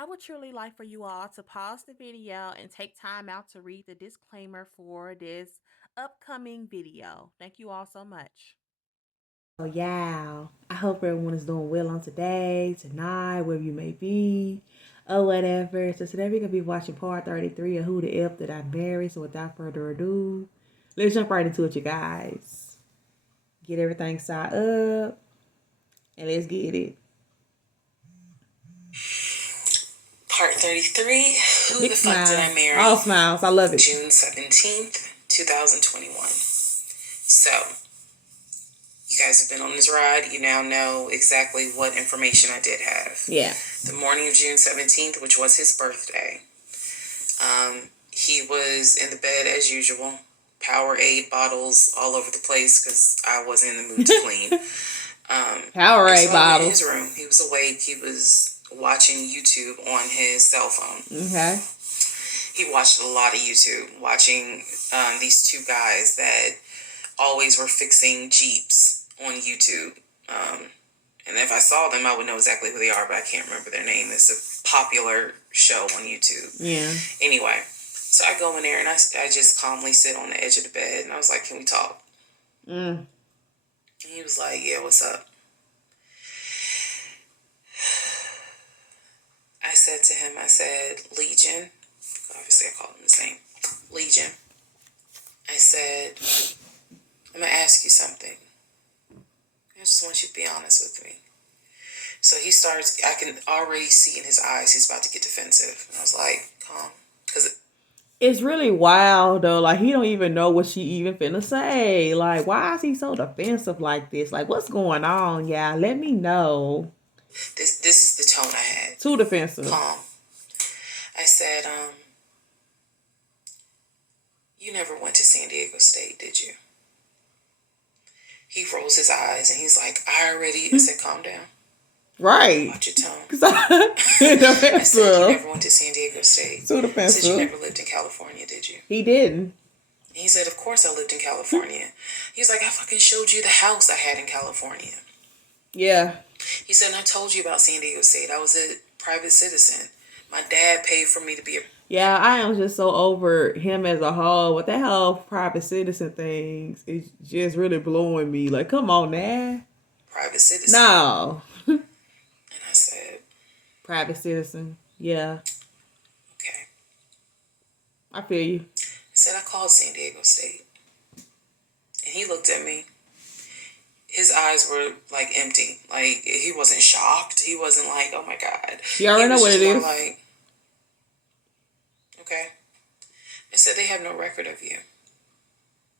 I would truly like for you all to pause the video and take time out to read the disclaimer for this upcoming video. Thank you all so much. So yeah, I hope everyone is doing well on today, tonight, wherever you may be, or whatever. So today we're gonna be watching part 33 of Who the F Did I Marry. So without further ado, let's jump right into it, you guys. Get everything set up, and let's get it. Part 33, Who Big the Fuck Did I smiles, Marry? all smiles. I love it. June 17th, 2021. So, you guys have been on this ride. You now know exactly what information I did have. Yeah. The morning of June 17th, which was his birthday, he was in the bed as usual. Powerade bottles all over the place because I wasn't in the mood to clean. Powerade bottles. In his room, he was awake. He was watching YouTube on his cell phone. Okay. He watched a lot of YouTube, watching these two guys that always were fixing Jeeps on YouTube. And if I saw them, I would know exactly who they are, but I can't remember their name. It's a popular show on YouTube. Yeah. Anyway, so I go in there and I just calmly sit on the edge of the bed. And I was like, can we talk? And he was like, yeah, what's up? I said to him, I said, Legion. Obviously, I called him his name. Legion. I said, I'm going to ask you something. I just want you to be honest with me. So he starts, I can already see in his eyes, he's about to get defensive. And I was like, calm. Because it's really wild though. Like he don't even know what she even finna say. Like, why is he so defensive like this? Like, what's going on? Yeah, let me know. This is the tone I had. Too defensive. Calm. I said, you never went to San Diego State, did you? He rolls his eyes and he's like, I said, calm down. Right. Watch your tone. I said, you never went to San Diego State. Too defensive. I said, you never lived in California, did you? He didn't. He said, of course I lived in California. He's like, I fucking showed you the house I had in California. Yeah. He said, and I told you about San Diego State. I was a private citizen. My dad paid for me to be a... Yeah, I am just so over him as a whole. With that whole private citizen things, it's just really blowing me. Like, come on now. Private citizen? No. And I said... Private citizen. Yeah. Okay. I feel you. I said, I called San Diego State. And he looked at me. His eyes were like empty. Like he wasn't shocked. He wasn't like, oh my God. You already know what it is. Like, okay. I said, they have no record of you.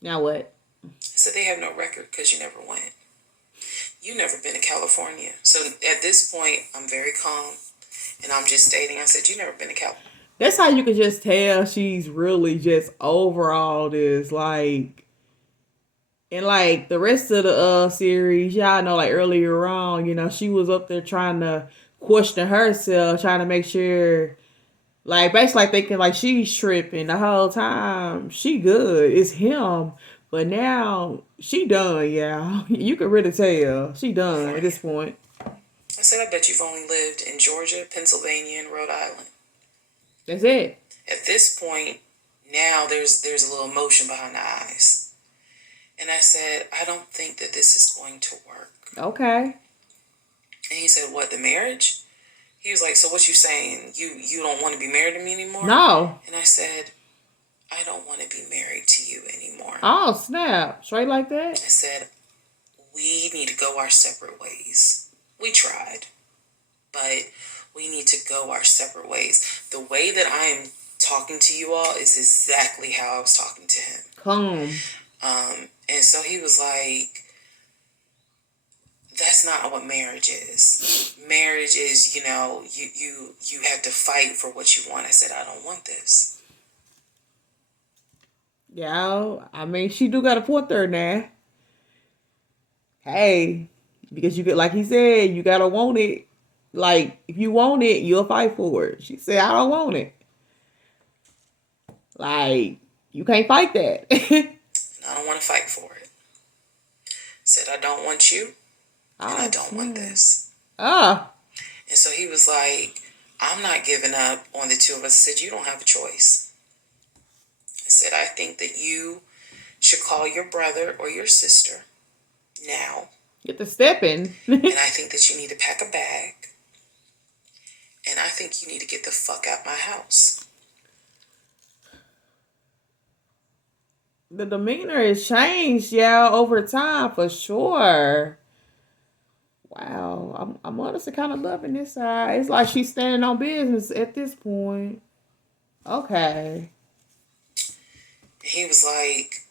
Now what? I said, they have no record because you never went. You never been to California. So at this point, I'm very calm. And I'm just stating, I said, you never been to California. That's how you can just tell she's really just over all this. Like, and like the rest of the series, y'all know, like earlier on, you know, she was up there trying to question herself, trying to make sure, like basically like thinking like she's tripping the whole time. She good. It's him. But now she done, yeah. You can really tell she done at this point. I said, I bet you've only lived in Georgia, Pennsylvania, and Rhode Island. That's it. At this point, now there's a little emotion behind the eyes. And I said, I don't think that this is going to work. Okay. And he said, what, the marriage? He was like, so what you saying? You don't want to be married to me anymore? No. And I said, I don't want to be married to you anymore. Oh, snap. Straight like that? I said, we need to go our separate ways. We tried, but we need to go our separate ways. The way that I am talking to you all is exactly how I was talking to him. Calm. And so he was like, that's not what marriage is. Marriage is, you know, you have to fight for what you want. I said, I don't want this. Yeah, I mean, she do got a point there now. Hey, because you get, like he said, you gotta want it. Like, if you want it, you'll fight for it. She said, I don't want it. Like, you can't fight that. I don't want to fight for it. Said, I don't want you, and I don't want this. Ah. And so he was like, I'm not giving up on the two of us. I said, you don't have a choice. I said, I think that you should call your brother or your sister now. Get the stepping. And I think that you need to pack a bag. And I think you need to get the fuck out my house. The demeanor has changed, y'all, over time for sure. Wow, I'm honestly kind of loving this side. It's like she's standing on business at this point. Okay. He was like,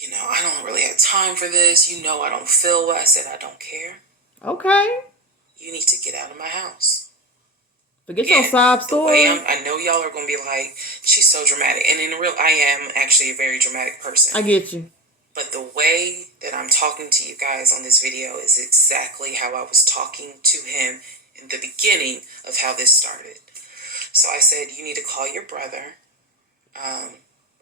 I don't really have time for this. I don't feel well. I said, I don't care. Okay. You need to get out of my house. Forget your sob story. I know y'all are going to be like, she's so dramatic. And I am actually a very dramatic person. I get you. But the way that I'm talking to you guys on this video is exactly how I was talking to him in the beginning of how this started. So I said, you need to call your brother,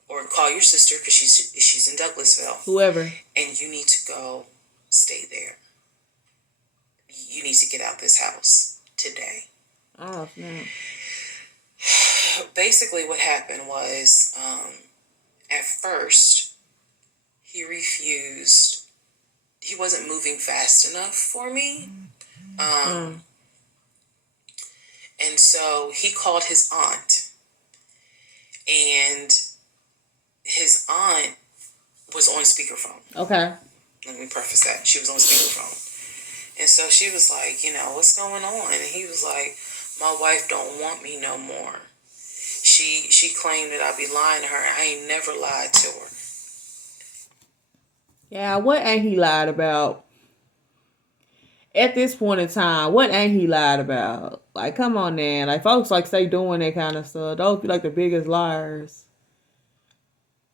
or call your sister because she's in Douglasville. Whoever. And you need to go stay there. You need to get out this house today. Oh, snap. Basically what happened was, at first, he refused. He wasn't moving fast enough for me. And so he called his aunt. And his aunt was on speakerphone. Okay. Let me preface that. She was on speakerphone. And so she was like, what's going on? And he was like, my wife don't want me no more. She claimed that I'd be lying to her. I ain't never lied to her. Yeah, what ain't he lied about? At this point in time, what ain't he lied about? Like, come on, man. Like, folks, like, stay doing that kind of stuff. Those be, like, the biggest liars.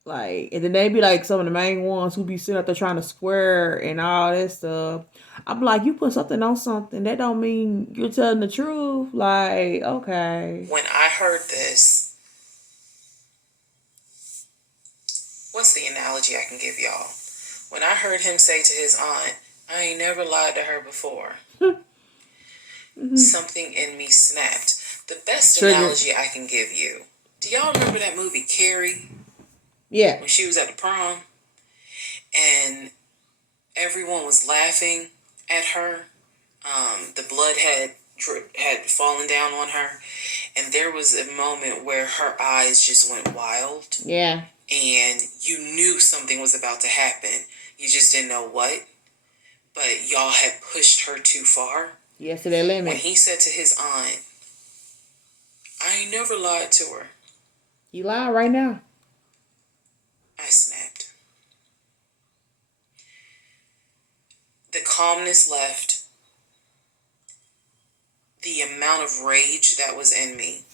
Like, and then they be, like, some of the main ones who be sitting up there trying to square and all that stuff. I'm like, you put something on something. That don't mean you're telling the truth. Like, okay. When I heard this, what's the analogy I can give y'all? When I heard him say to his aunt, I ain't never lied to her before, something in me snapped. The best analogy I can give you. Do y'all remember that movie, Carrie? Yeah. When she was at the prom and everyone was laughing at her. The blood had fallen down on her. And there was a moment where her eyes just went wild. Yeah. And you knew something was about to happen. You just didn't know what. But y'all had pushed her too far. Yes, to that limit. When he said to his aunt, I ain't never lied to her. You lying right now. I snapped. The calmness left. The amount of rage that was in me.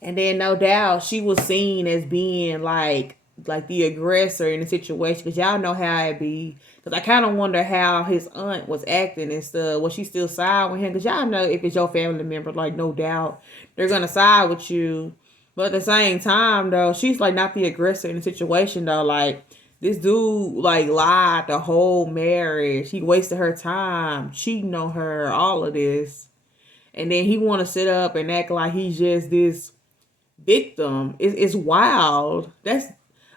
And then no doubt she was seen as being like the aggressor in the situation, because y'all know how it be. Because I kind of wonder how his aunt was acting and stuff. Was she still side with him? Because y'all know if it's your family member, like, no doubt they're gonna side with you. But at the same time, though, she's like not the aggressor in the situation, though. Like, this dude like lied the whole marriage. He wasted her time, cheating on her, all of this. And then he want to sit up and act like he's just this victim. It's wild. That's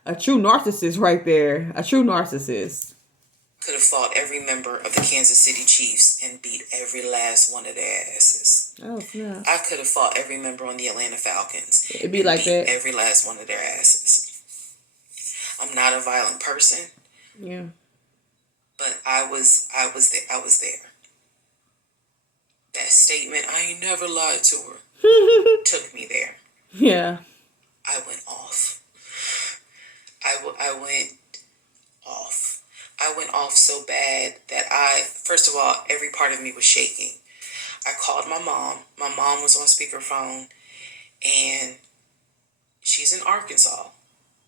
a true narcissist right there. A true narcissist. Could have fought every member of the Kansas City Chiefs and beat every last one of their asses. Oh, snap. I could have fought every member on the Atlanta Falcons. It'd be like that. Every last one of their asses. I'm not a violent person. Yeah. But I was there. That statement, I ain't never lied to her, took me there. Yeah. I went off. I went off. I went off so bad that first of all, every part of me was shaking. I called my mom. My mom was on speakerphone, and she's in Arkansas.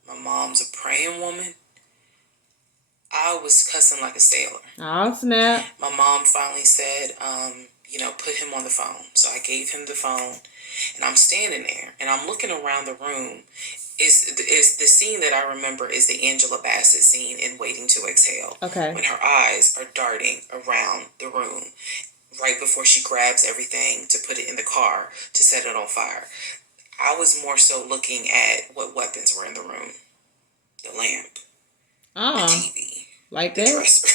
My mom's a praying woman. I was cussing like a sailor. Oh, snap. My mom finally said, put him on the phone. So I gave him the phone, and I'm standing there, and I'm looking around the room. Is the scene that I remember is the Angela Bassett scene in Waiting to Exhale. Okay. When her eyes are darting around the room. right before she grabs everything to put it in the car to set it on fire. I was more so looking at what weapons were in the room: the lamp, the Ah, TV, like the that. dresser.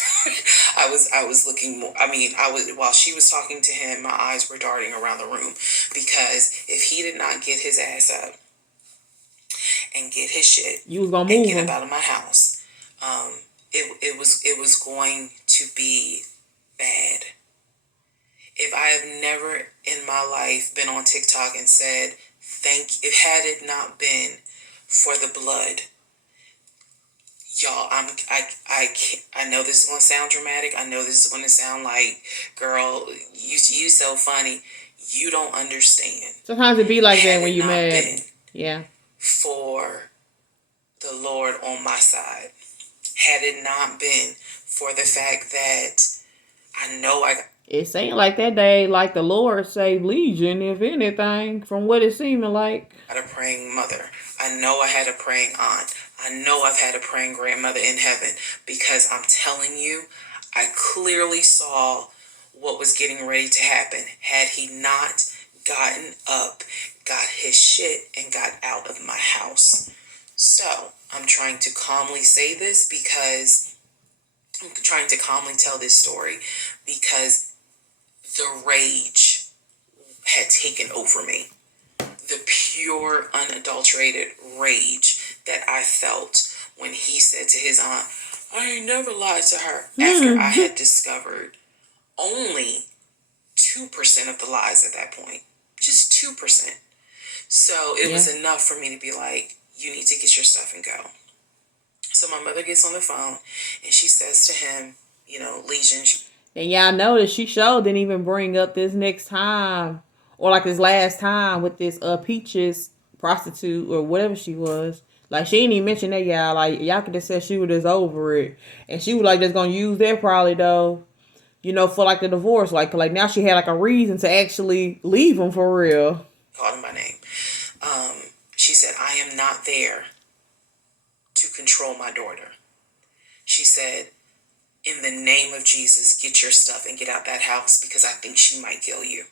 I was looking more. I mean, I was while she was talking to him, my eyes were darting around the room, because if he did not get his ass up and get his shit You was gonna and move get up them. out of my house, it was going to be bad. If I have never in my life been on TikTok and said thank, if had it not been for the blood, y'all, I know this is gonna sound dramatic. I know this is gonna sound like, girl, you so funny. You don't understand. Sometimes it be like that Had when it you not mad. been Yeah. for the Lord on my side, had it not been for the fact that I know I It seemed like that day, like the Lord saved Legion, if anything, from what it seeming like. got a praying mother, I know I had a praying aunt, I know I've had a praying grandmother in heaven, because I'm telling you, I clearly saw what was getting ready to happen had he not gotten up, got his shit, and got out of my house. So I'm trying to calmly say this because I'm trying to calmly tell this story because the rage had taken over me. The pure, unadulterated rage that I felt when he said to his aunt, I ain't never lied to her, after I had discovered only 2% of the lies at that point. Just 2%. So it Yeah. was enough for me to be like, you need to get your stuff and go. So my mother gets on the phone and she says to him, Legion. And y'all notice she sure didn't even bring up this next time, or like this last time with this Peaches prostitute or whatever she was. Like she didn't even mention that, y'all. Like y'all could have said she was just over it, and she was like just gonna use that probably though, for like the divorce. Like now she had like a reason to actually leave him for real. Called him by name. She said, I am not there to control my daughter. She said, in the name of Jesus, get your stuff and get out that house because I think she might kill you.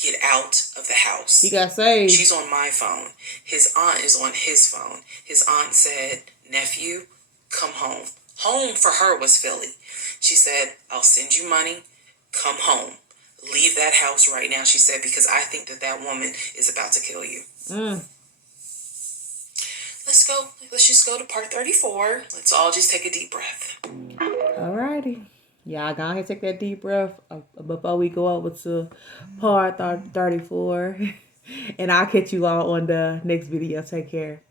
Get out of the house. He got saved. She's on my phone. His aunt is on his phone. His aunt said, nephew, come home. Home for her was Philly. She said, I'll send you money. Come home. Leave that house right now, she said, because I think that woman is about to kill you. Let's go. Let's just go to part 34. Let's all just take a deep breath. Alrighty. Y'all go ahead and take that deep breath before we go over to part 34. And I'll catch you all on the next video. Take care.